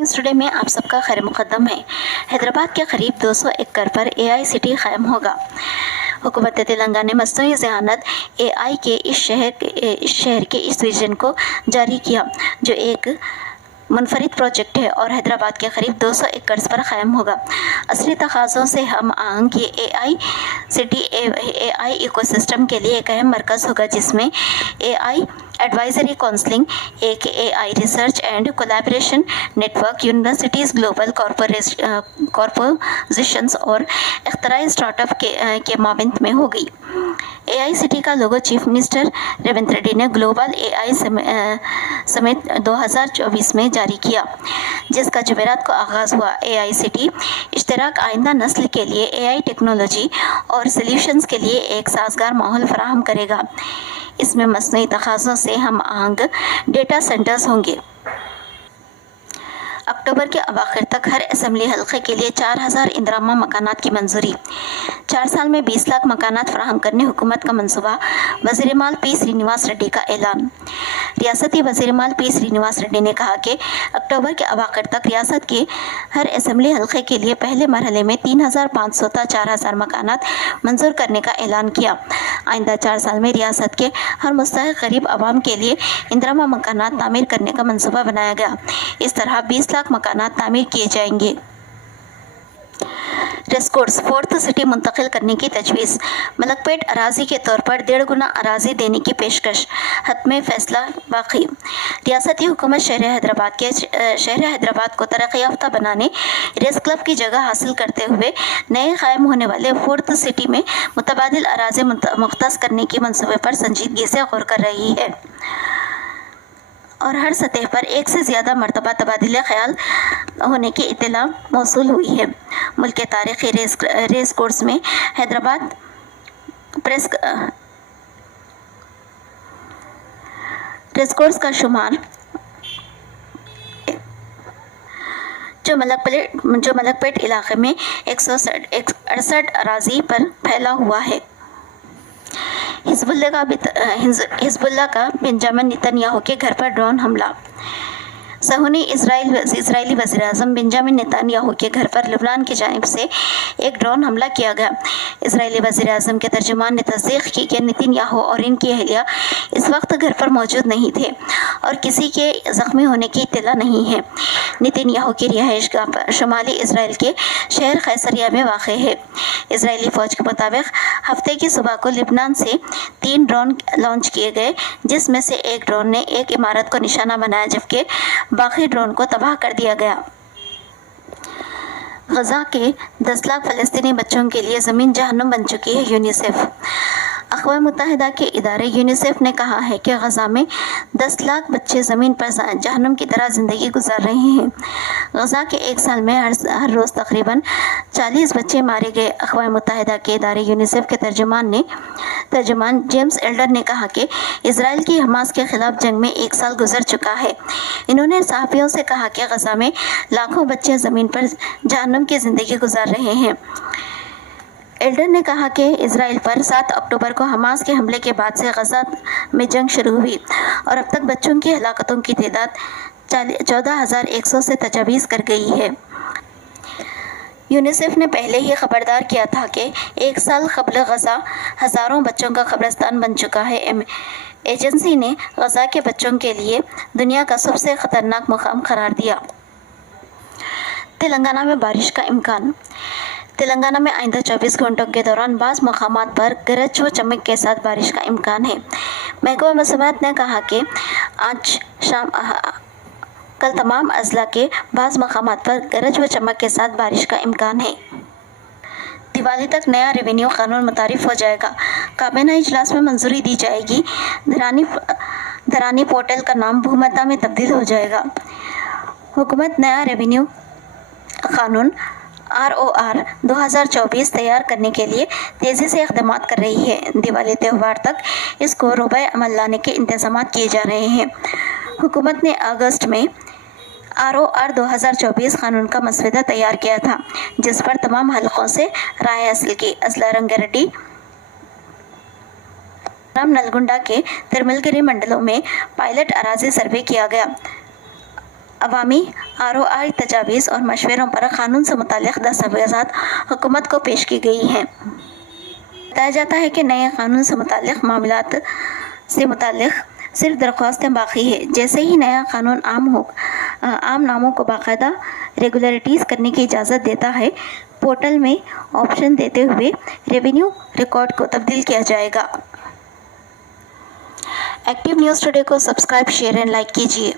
News today में आप सबका खैर मुकद्दम है। हैदराबाद के करीब 200 एकड़ पर एआई सिटी कायम होगा। हुकूमत तेलंगाना ने मसनूई ज़हानत एआई के इस शहर के इस विजन को जारी किया, जो एक मुनफरिद प्रोजेक्ट है और हैदराबाद के करीब 200 एकड़ पर कायम होगा। असली तकाज़ों से हम आहंग ये एआई सिटी एआई इकोसिस्टम के लिए एक अहम मरकज़ होगा, जिसमें एआई एडवाइजरी काउंसलिंग, एक AI research and collaboration network, universities, global corporations और इख्तराई स्टार्टअप के माबैन में होगी। एआई सिटी का लोगो चीफ मिनिस्टर रेवंत रेड्डी ने ग्लोबल एआई समिट 2024 में जारी किया, जिसका जुमेरात को आगाज़ हुआ। एआई सिटी इश्तराक आइंदा नस्ल के लिए एआई टेक्नोलॉजी और सॉल्यूशंस के लिए एक साजगार माहौल फराहम करेगा। इसमें मसनूई तकाज़ों से हम आहंग डेटा सेंटर्स होंगे। अक्टूबर के अवाखिर तक हर असेंबली हल्के के लिए 4000 इंदिरामा मकानात की मंजूरी। 4 साल में 20 लाख मकानात फराहम करने हुकूमत का मंसूबा, वज़ीर माल पी श्रीनिवास रेड्डी का ऐलान। रियासती वज़ीर माल पी श्रीनिवास रेड्डी ने कहा कि अक्टूबर के अवाखिर तक रियासत के हर असेंबली हल्के के लिए पहले मरहले में 3500 था 4000 मकानात मंजूर करने का ऐलान किया। आइंदा 4 साल में रियासत के हर मुस्तहिक गरीब आवाम के लिए इंदिरामा मकानात तामीर करने का मंसूबा बनाया गया। इस तरह 20 लाख मकानात तामीर किए जाएंगे। रेसकोर्स फोर्थ सिटी मुंतकिल करने की तजवीज़। मलकपेट अराजी के तौर पर 1.5 गुना अराजी देने की पेशकश, हतमे फैसला बाकी। रियासती हुकूमत शहर हैदराबाद को तरक्की याफ्ता बनाने, रेस क्लब की जगह हासिल करते हुए नए कायम होने वाले फोर्थ सिटी में मुतबादिल अराजी मुख्तस करने की मंसूबे पर संजीदगी से गौर कर रही है और हर सतह पर एक से ज़्यादा मरतबा तबादला ख्याल होने की इत्तला मौसूल हुई है। मुल्क के तारीख़ी रेस कोर्स में हैदराबाद रेस कोर्स का शुमार जो मलकपेट इलाके में 168 अराजी पर फैला हुआ है। हिजबुल्लाह का बेंजामिन नेतन्याहू के घर पर ड्रोन हमला। सहूनी इजरायली वज़ीर आज़म बेंजामिन नेतन्याहू के घर पर लबनान की जानिब से एक ड्रोन हमला किया गया। इजरायली वज़ीर आज़म के तर्जुमान ने तस्दीक की कि नेतन्याहू और इनकी अहलिया इस वक्त घर पर मौजूद नहीं थे और किसी के ज़ख्मी होने की इत्तला नहीं है। नेतन्याहू की रिहाइशगाह शुमाली इसराइल के शहर कैसरिया में वाक़ है। इजरायली फ़ौज के मुताबिक हफ्ते की सुबह को लबनान से 3 ड्रोन लॉन्च किए गए, जिसमें से एक ड्रोन ने एक इमारत को निशाना बनाया, जबकि बाकी ड्रोन को तबाह कर दिया गया। गजा के 10 लाख फ़लस्तीनी बच्चों के लिए ज़मीन जहन्नुम बन चुकी है। यूनिसेफ अक़वाम मुत्तहिदा के इदारे यूनिसेफ ने कहा है कि गजा में 10 लाख बच्चे ज़मीन पर जहन्नुम की तरह ज़िंदगी गुजार रहे हैं। गजा के 1 साल में हर रोज़ तकरीबन 40 बच्चे मारे गए। अक़वाम मुत्तहिदा के इदारे यूनिसेफ के तर्जुमान जेम्स एल्डर ने कहा कि इसराइल की हमास के ख़िलाफ़ जंग में 1 साल गुजर चुका है। इन्होंने सहाफ़ियों से कहा कि गजा में लाखों बच्चे ज़मीन पर जहन्नुम की ज़िंदगी गुजार रहे हैं। एल्डर ने कहा कि इसराइल पर 7 अक्टूबर को हमास के हमले के बाद से गजा में जंग शुरू हुई और अब तक बच्चों की हलाकतों की तादाद 14,100 से तजावीज़ कर गई है। यूनिसेफ ने पहले ही खबरदार किया था कि 1 साल क़ब्ल गजा हज़ारों बच्चों का कब्रिस्तान बन चुका है। एजेंसी ने गजा के बच्चों के लिए दुनिया का सबसे ख़तरनाक मुकाम करार दिया। तेलंगाना में बारिश का इम्कान। तेलंगाना में आइंदा 24 घंटों के दौरान बाज़ मकामात पर गरज व चमक के साथ बारिश का इम्कान है। महकमा मौसमियात ने कहा कि कल तमाम अजला के बाज़ मकामात पर गरज व चमक के साथ बारिश का इम्कान है। दिवाली तक नया रेवेन्यू कानून मुतारिफ हो जाएगा। काबीना इजलास में मंजूरी दी जाएगी। धरानी पोर्टल का नाम भूमता में तब्दील हो जाएगा। हुकूमत नया रेवेन्यू कानून ROR 2024 तैयार करने के लिए तेज़ी से इक़दाम कर रही है। दिवाली त्यौहार तक इसको रोबे अमल लाने के इंतज़ाम किए जा रहे हैं। हुकूमत ने अगस्त में ROR 2024 कानून का मसवदा तैयार किया था, जिस पर तमाम हलकों से राय हासिल की। अजला रंगारेड्डी, नलगुंडा के तिरुमलगिरी मंडलों में पायलट अराजी सर्वे किया गया। عوامی ROI تجاویز اور مشوروں پر قانون سے متعلق دستاویزات حکومت کو پیش کی گئی ہیں۔ بتایا جاتا ہے کہ نئے قانون سے متعلق معاملات سے متعلق صرف درخواستیں باقی ہیں۔ جیسے ہی نیا قانون عام ناموں کو باقاعدہ ریگولیٹریز کرنے کی اجازت دیتا ہے، پورٹل میں آپشن دیتے ہوئے ریونیو ریکارڈ کو تبدیل کیا جائے گا۔ ایکٹیو نیوز ٹوڈے کو سبسکرائب، شیئر اینڈ لائک کیجیے۔